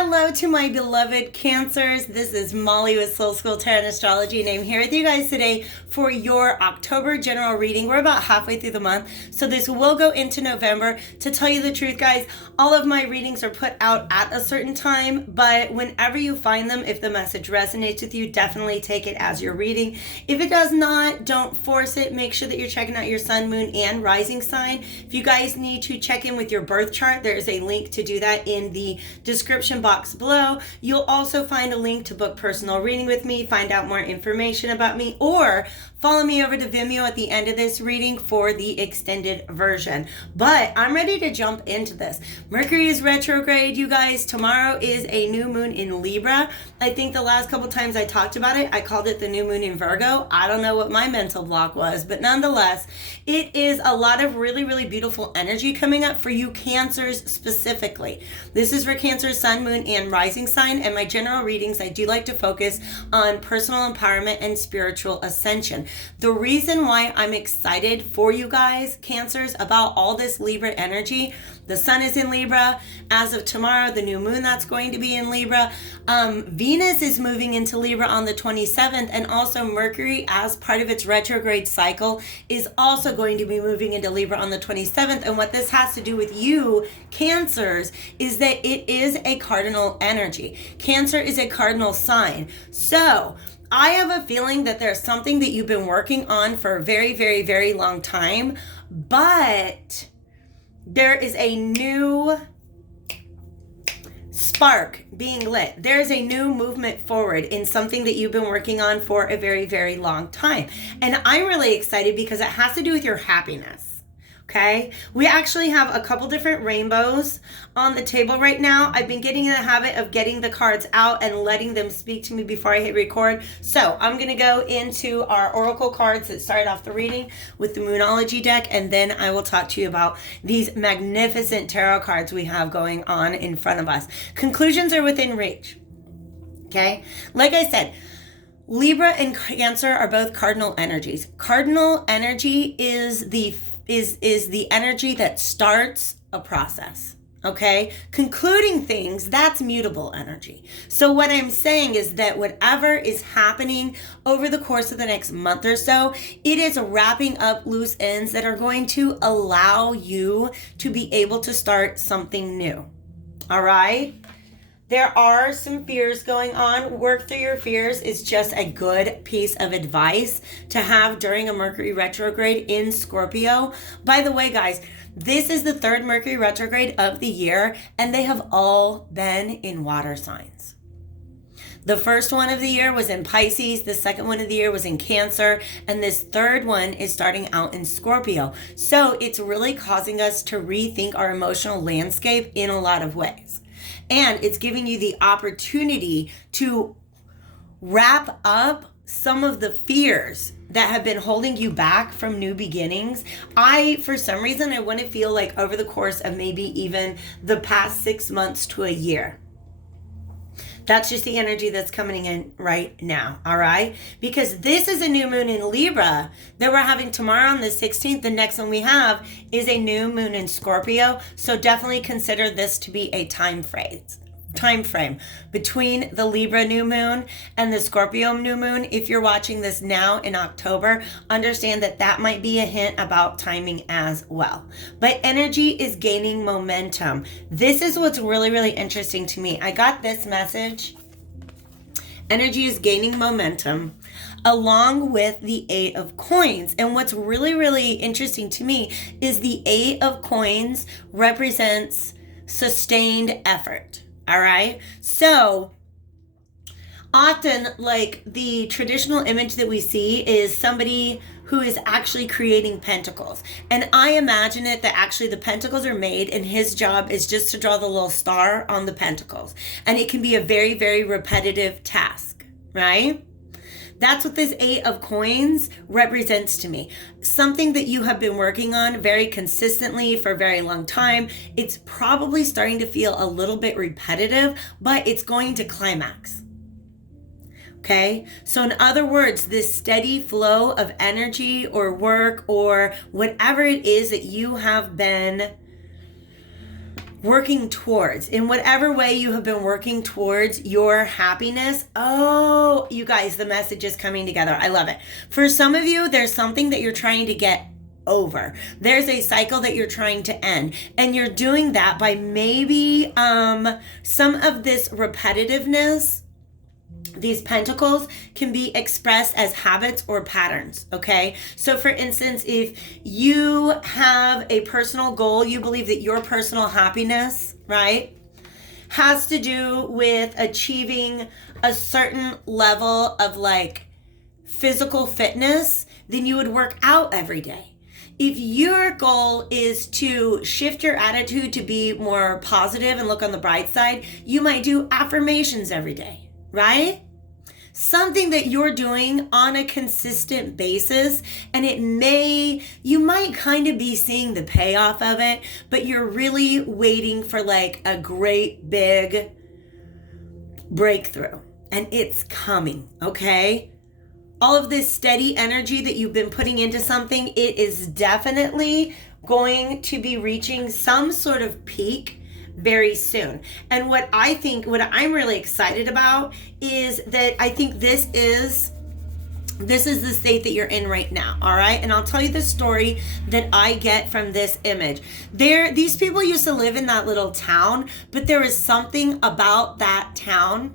Hello to my beloved Cancers. This is Molly with Soul School Tarot and Astrology, and I'm here with you guys today for your October general reading. We're about halfway through the month, so this will go into November. To tell you the truth, guys, all of my readings are put out at a certain time, but whenever you find them, if the message resonates with you, definitely take it as your reading. If it does not, don't force it. Make sure that you're checking out your sun, moon, and rising sign. If you guys need to check in with your birth chart, there is a link to do that in the description box below. You'll also find a link to book personal reading with me, find out more information about me, or follow me over to Vimeo at the end of this reading for the extended version. But I'm ready to jump into this. Mercury is retrograde, you guys. Tomorrow is a new moon in Libra. I think the last couple times I talked about it, I called it the new moon in Virgo. I don't know what my mental block was, but nonetheless, it is a lot of really, really beautiful energy coming up for you Cancers specifically. This is for Cancer, sun, moon, and rising sign, and my general readings, I do like to focus on personal empowerment and spiritual ascension. The reason why I'm excited for you guys, Cancers, about all this Libra energy, the sun is in Libra. As of tomorrow, the new moon that's going to be in Libra. Venus is moving into Libra on the 27th, and also Mercury, as part of its retrograde cycle, is also going to be moving into Libra on the 27th. And what this has to do with you, Cancers, is that it is a cardinal energy. Cancer is a cardinal sign. So I have a feeling that there's something that you've been working on for a very, very, very long time, but there is a new spark being lit. There's a new movement forward in something that you've been working on for a very, very long time. And I'm really excited because it has to do with your happiness. Okay, we actually have a couple different rainbows on the table right now. I've been getting in the habit of getting the cards out and letting them speak to me before I hit record. So I'm going to go into our oracle cards that started off the reading with the Moonology deck, and then I will talk to you about these magnificent tarot cards we have going on in front of us. Conclusions are within reach. Okay, like I said, Libra and Cancer are both cardinal energies. Cardinal energy is the energy that starts a process, okay? Concluding things, that's mutable energy. So what I'm saying is that whatever is happening over the course of the next month or so, it is wrapping up loose ends that are going to allow you to be able to start something new, all right? There are some fears going on. Work through your fears is just a good piece of advice to have during a Mercury retrograde in Scorpio. By the way, guys, this is the third Mercury retrograde of the year, and they have all been in water signs. The first one of the year was in Pisces, the second one of the year was in Cancer, and this third one is starting out in Scorpio. So it's really causing us to rethink our emotional landscape in a lot of ways. And it's giving you the opportunity to wrap up some of the fears that have been holding you back from new beginnings. For some reason, I want to feel like over the course of maybe even the past 6 months to a year. That's just the energy that's coming in right now, all right? Because this is a new moon in Libra that we're having tomorrow on the 16th. The next one we have is a new moon in Scorpio. So definitely consider this to be a time frame between the Libra new moon and the Scorpio new moon. If you're watching this now in October, understand that that might be a hint about timing as well. But energy is gaining momentum. This is what's really, really interesting to me. I got this message. Energy is gaining momentum along with the Eight of Coins. And what's really, really interesting to me is the Eight of Coins represents sustained effort. All right. So often, like, the traditional image that we see is somebody who is actually creating pentacles. And I imagine it that actually the pentacles are made and his job is just to draw the little star on the pentacles. And it can be a very, very repetitive task, right? That's what this Eight of Coins represents to me. Something that you have been working on very consistently for a very long time. It's probably starting to feel a little bit repetitive, but it's going to climax. Okay? So in other words, this steady flow of energy or work or whatever it is that you have been working towards, in whatever way you have been working towards your happiness. Oh, you guys, the message is coming together. I love it. For some of you, there's something that you're trying to get over. There's a cycle that you're trying to end, and you're doing that by maybe some of this repetitiveness. These pentacles can be expressed as habits or patterns, okay? So for instance, if you have a personal goal, you believe that your personal happiness, right, has to do with achieving a certain level of like physical fitness, then you would work out every day. If your goal is to shift your attitude to be more positive and look on the bright side, you might do affirmations every day, right? Something that you're doing on a consistent basis, and you might kind of be seeing the payoff of it, but you're really waiting for like a great big breakthrough, and it's coming, okay? All of this steady energy that you've been putting into something, it is definitely going to be reaching some sort of peak very soon. And what I'm really excited about is that I think this is the state that you're in right now, all right? And I'll tell you the story that I get from this image. These people used to live in that little town, but there is something about that town,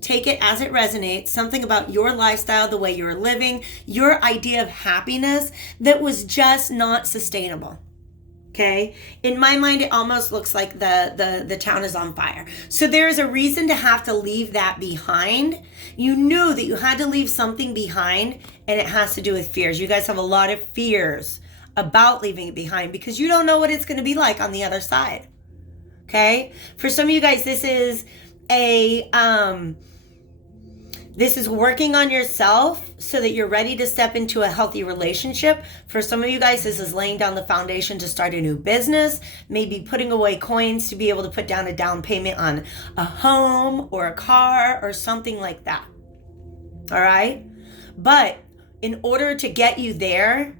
take it as it resonates, something about your lifestyle, the way you're living, your idea of happiness that was just not sustainable. Okay. In my mind, it almost looks like the town is on fire. So there's a reason to have to leave that behind. You knew that you had to leave something behind, and it has to do with fears. You guys have a lot of fears about leaving it behind because you don't know what it's going to be like on the other side. Okay. For some of you guys, this is this is working on yourself so that you're ready to step into a healthy relationship. For some of you guys, this is laying down the foundation to start a new business, maybe putting away coins to be able to put down a down payment on a home or a car or something like that. All right? But in order to get you there,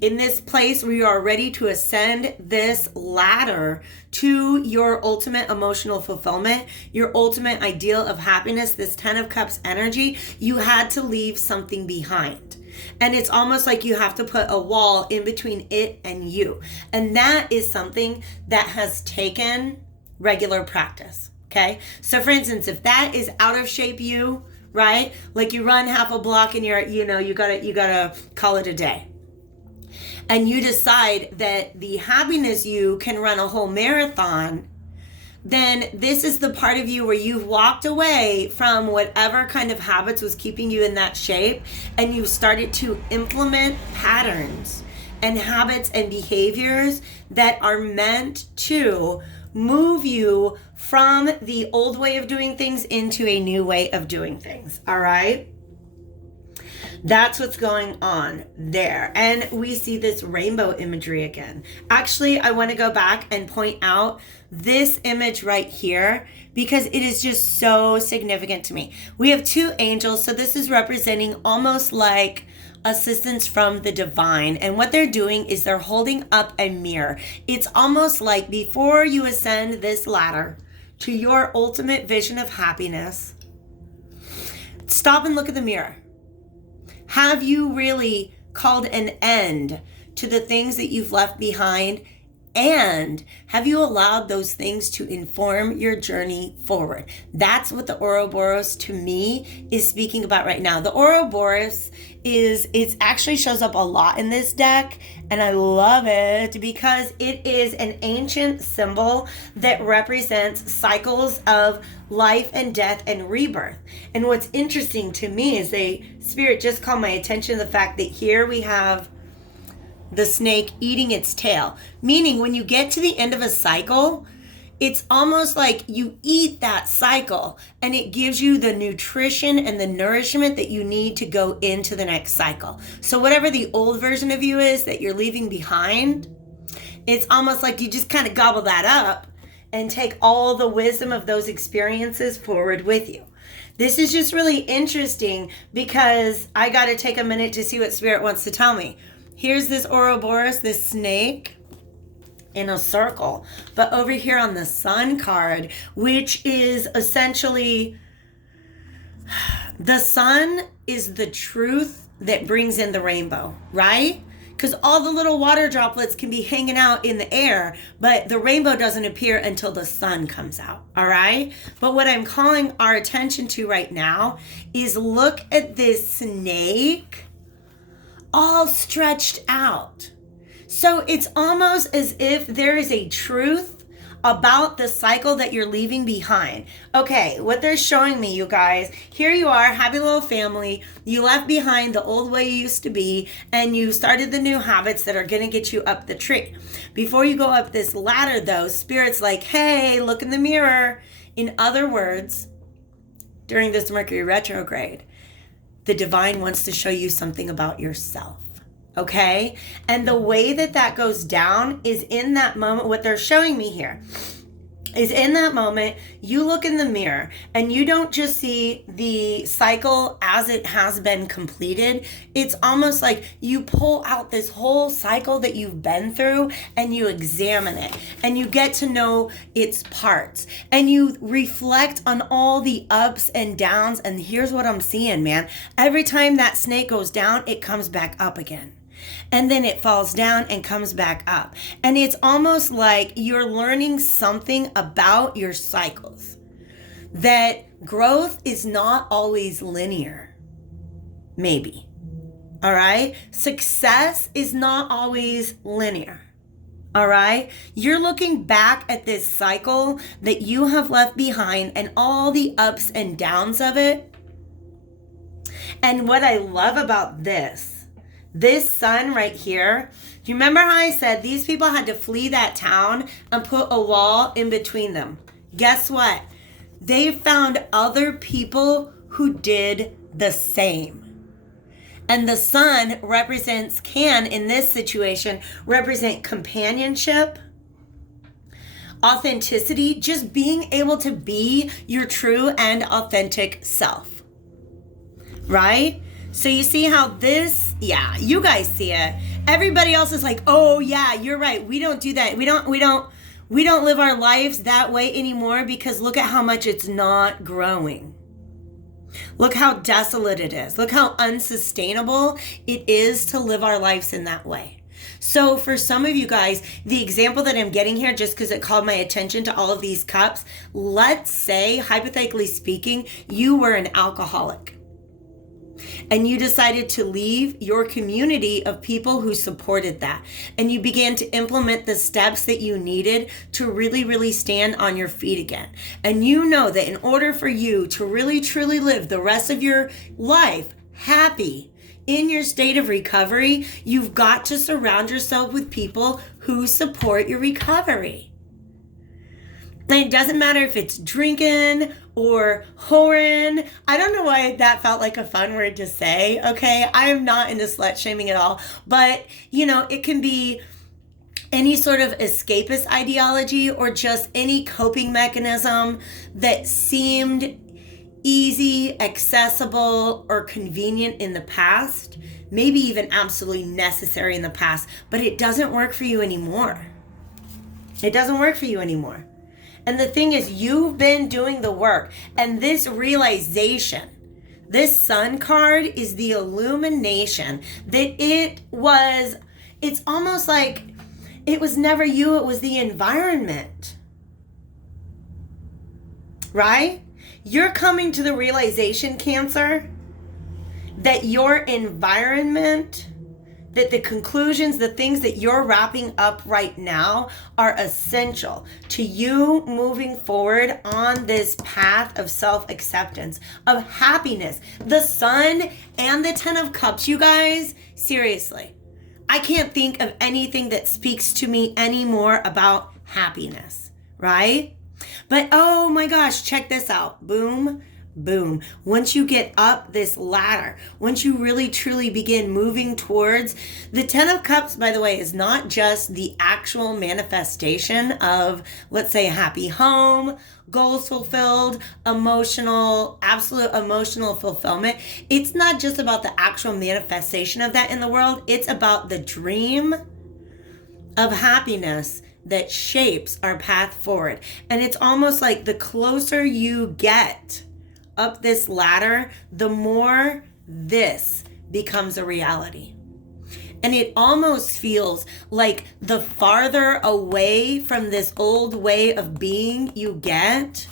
in this place where you are ready to ascend this ladder to your ultimate emotional fulfillment, your ultimate ideal of happiness, this 10 of Cups energy, you had to leave something behind. And it's almost like you have to put a wall in between it and you. And that is something that has taken regular practice, okay? So for instance, if that is out of shape you, right? Like you run half a block and you gotta call it a day. And you decide that the happiness you can run a whole marathon, then this is the part of you where you've walked away from whatever kind of habits was keeping you in that shape, and you've started to implement patterns and habits and behaviors that are meant to move you from the old way of doing things into a new way of doing things, all right? That's what's going on there. And we see this rainbow imagery again. Actually, I want to go back and point out this image right here because it is just so significant to me. We have two angels, so this is representing almost like assistance from the divine. And what they're doing is they're holding up a mirror. It's almost like before you ascend this ladder to your ultimate vision of happiness, stop and look at the mirror. Have you really called an end to the things that you've left behind? And have you allowed those things to inform your journey forward? That's what the Ouroboros to me is speaking about right now. The Ouroboros it actually shows up a lot in this deck, and I love it because it is an ancient symbol that represents cycles of life and death and rebirth. And what's interesting to me is Spirit just called my attention to the fact that here we have the snake eating its tail, meaning when you get to the end of a cycle, it's almost like you eat that cycle and it gives you the nutrition and the nourishment that you need to go into the next cycle. So whatever the old version of you is that you're leaving behind, it's almost like you just kind of gobble that up and take all the wisdom of those experiences forward with you. This is just really interesting because I got to take a minute to see what Spirit wants to tell me. Here's this Ouroboros, this snake, in a circle. But over here on the Sun card, which is essentially the sun is the truth that brings in the rainbow, right? Because all the little water droplets can be hanging out in the air, but the rainbow doesn't appear until the sun comes out, all right? But what I'm calling our attention to right now is look at this snake all stretched out. So it's almost as if there is a truth about the cycle that you're leaving behind. Okay, what they're showing me, you guys, here you are, happy little family. You left behind the old way you used to be, and you started the new habits that are going to get you up the tree. Before you go up this ladder, though, Spirit's like, hey, look in the mirror. In other words, during this Mercury retrograde, the divine wants to show you something about yourself. Okay? And the way that that goes down is in that moment. What they're showing me here is in that moment, you look in the mirror and you don't just see the cycle as it has been completed. It's almost like you pull out this whole cycle that you've been through and you examine it and you get to know its parts and you reflect on all the ups and downs. And here's what I'm seeing, man. Every time that snake goes down, it comes back up again. And then it falls down and comes back up. And it's almost like you're learning something about your cycles. That growth is not always linear. Maybe. All right? Success is not always linear. All right? You're looking back at this cycle that you have left behind and all the ups and downs of it. And what I love about this sun right here, do you remember how I said these people had to flee that town and put a wall in between them? Guess what? They found other people who did the same. And the sun can, in this situation, represent companionship, authenticity, just being able to be your true and authentic self. Right? So you see how this, yeah, you guys see it. Everybody else is like, oh yeah, you're right. We don't do that. We don't live our lives that way anymore because look at how much it's not growing. Look how desolate it is. Look how unsustainable it is to live our lives in that way. So for some of you guys, the example that I'm getting here, just because it called my attention to all of these cups, let's say, hypothetically speaking, you were an alcoholic. And you decided to leave your community of people who supported that. And you began to implement the steps that you needed to really, really stand on your feet again. And you know that in order for you to really, truly live the rest of your life happy in your state of recovery, you've got to surround yourself with people who support your recovery. And it doesn't matter if it's drinking or whoring. I don't know why that felt like a fun word to say, okay? I am not into slut shaming at all. But, it can be any sort of escapist ideology or just any coping mechanism that seemed easy, accessible, or convenient in the past. Maybe even absolutely necessary in the past. But it doesn't work for you anymore. It doesn't work for you anymore. And the thing is, you've been doing the work. And this realization, this sun card is the illumination that it's almost like it was never you, it was the environment. Right? You're coming to the realization, Cancer, that your environment, that the conclusions, the things that you're wrapping up right now are essential to you moving forward on this path of self-acceptance, of happiness. The Sun and the Ten of Cups, you guys, seriously, I can't think of anything that speaks to me anymore about happiness, right? But oh my gosh, check this out. Boom. Boom. Once you get up this ladder, once you really truly begin moving towards the Ten of Cups, by the way, is not just the actual manifestation of, let's say, a happy home, goals fulfilled, absolute emotional fulfillment. It's not just about the actual manifestation of that in the world. It's about the dream of happiness that shapes our path forward. And it's almost like the closer you get up this ladder, the more this becomes a reality. And it almost feels like the farther away from this old way of being you get,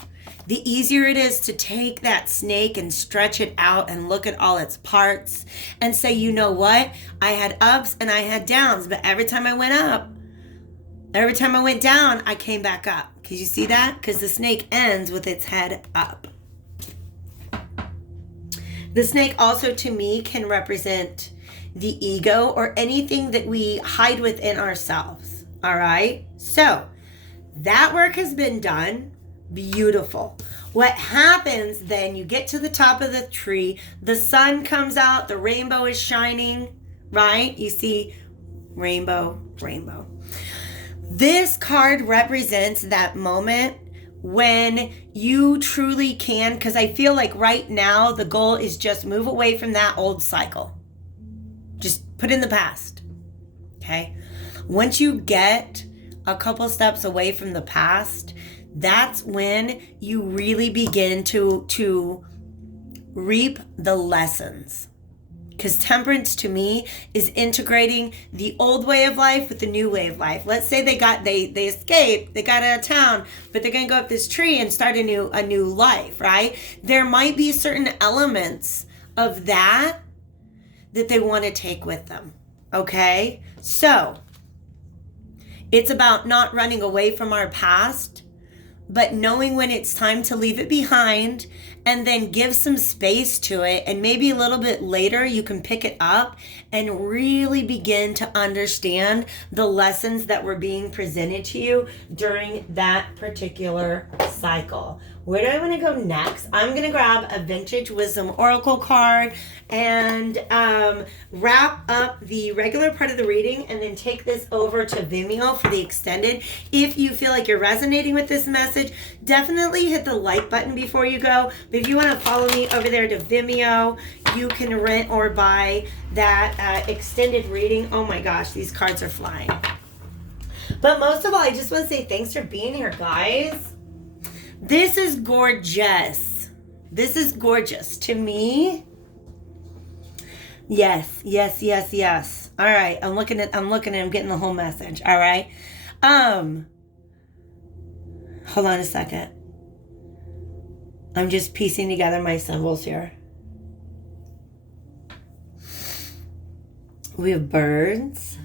the easier it is to take that snake and stretch it out and look at all its parts and say, you know what? I had ups and I had downs, but every time I went up, every time I went down, I came back up. Because you see that? Because the snake ends with its head up. The snake also, to me, can represent the ego or anything that we hide within ourselves. All right? So that work has been done. Beautiful. What happens then, you get to the top of the tree, the sun comes out, the rainbow is shining, right? You see rainbow, rainbow. This card represents that moment when you truly can, because I feel like right now the goal is just move away from that old cycle. Just put in the past, okay? Once you get a couple steps away from the past, that's when you really begin to reap the lessons. Because temperance to me is integrating the old way of life with the new way of life. Let's say they escaped, they got out of town, but they're gonna go up this tree and start a new life, right? There might be certain elements of that they want to take with them. Okay? So it's about not running away from our past, but knowing when it's time to leave it behind and then give some space to it. And maybe a little bit later, you can pick it up and really begin to understand the lessons that were being presented to you during that particular cycle. Where do I want to go next? I'm going to grab a Vintage Wisdom Oracle card and wrap up the regular part of the reading and then take this over to Vimeo for the extended. If you feel like you're resonating with this message, definitely hit the like button before you go. But if you want to follow me over there to Vimeo, you can rent or buy that extended reading. Oh my gosh, these cards are flying. But most of all, I just want to say thanks for being here, guys. This is gorgeous. This is gorgeous to me. Yes, yes, yes, yes. All right, I'm looking at I'm getting the whole message. All right. Hold on a second. I'm just piecing together my symbols here. We have birds.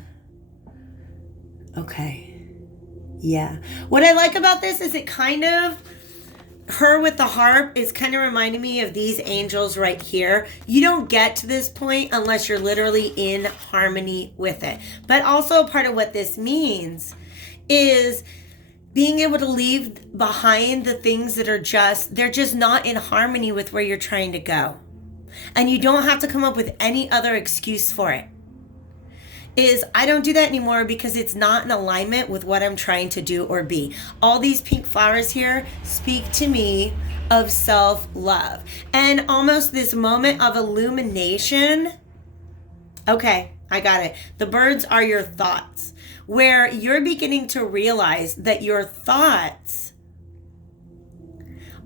Okay. Yeah. What I like about this is it kind of, her with the harp is kind of reminding me of these angels right here. You don't get to this point unless you're literally in harmony with it. But also part of what this means is being able to leave behind the things that are they're just not in harmony with where you're trying to go. And you don't have to come up with any other excuse for it. I don't do that anymore because it's not in alignment with what I'm trying to do or be. All these pink flowers here speak to me of self-love and almost this moment of illumination. Okay, I got it. The birds are your thoughts, where you're beginning to realize that your thoughts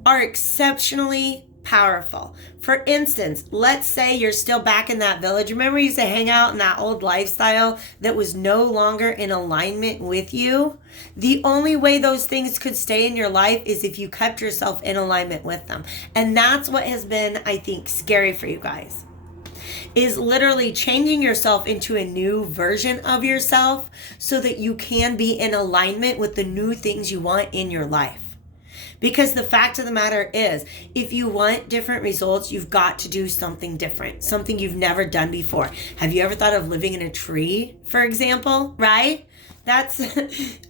are exceptionally powerful. For instance, let's say you're still back in that village. Remember you used to hang out in that old lifestyle that was no longer in alignment with you? The only way those things could stay in your life is if you kept yourself in alignment with them. And that's what has been, I think, scary for you guys. Is literally changing yourself into a new version of yourself so that you can be in alignment with the new things you want in your life. Because the fact of the matter is, if you want different results, you've got to do something different, something you've never done before. Have you ever thought of living in a tree, for example, right? That's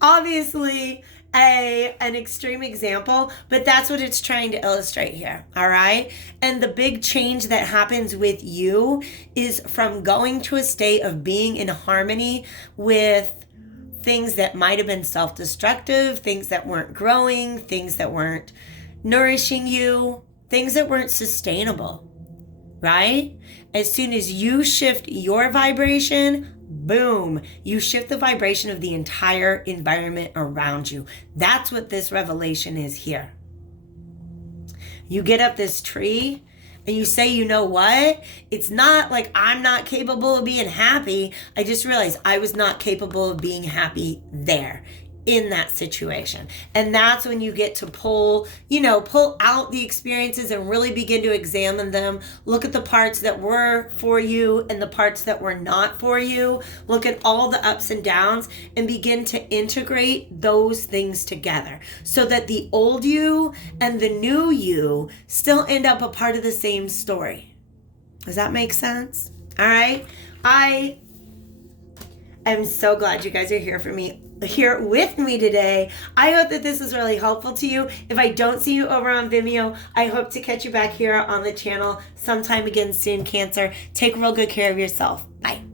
obviously an extreme example, but that's what it's trying to illustrate here, all right? And the big change that happens with you is from going to a state of being in harmony with things that might have been self-destructive, things that weren't growing, things that weren't nourishing you, things that weren't sustainable, right? As soon as you shift your vibration, boom, you shift the vibration of the entire environment around you. That's what this revelation is here. You get up this tree and you say, you know what? It's not like I'm not capable of being happy. I just realized I was not capable of being happy there in that situation. And that's when you get to pull out the experiences and really begin to examine them. Look at the parts that were for you and the parts that were not for you. Look at all the ups and downs and begin to integrate those things together so that the old you and the new you still end up a part of the same story. Does that make sense? All right. I am so glad you guys are here with me today. I hope that this is really helpful to you. If I don't see you over on Vimeo, I hope to catch you back here on the channel sometime again soon, Cancer. Take real good care of yourself. Bye.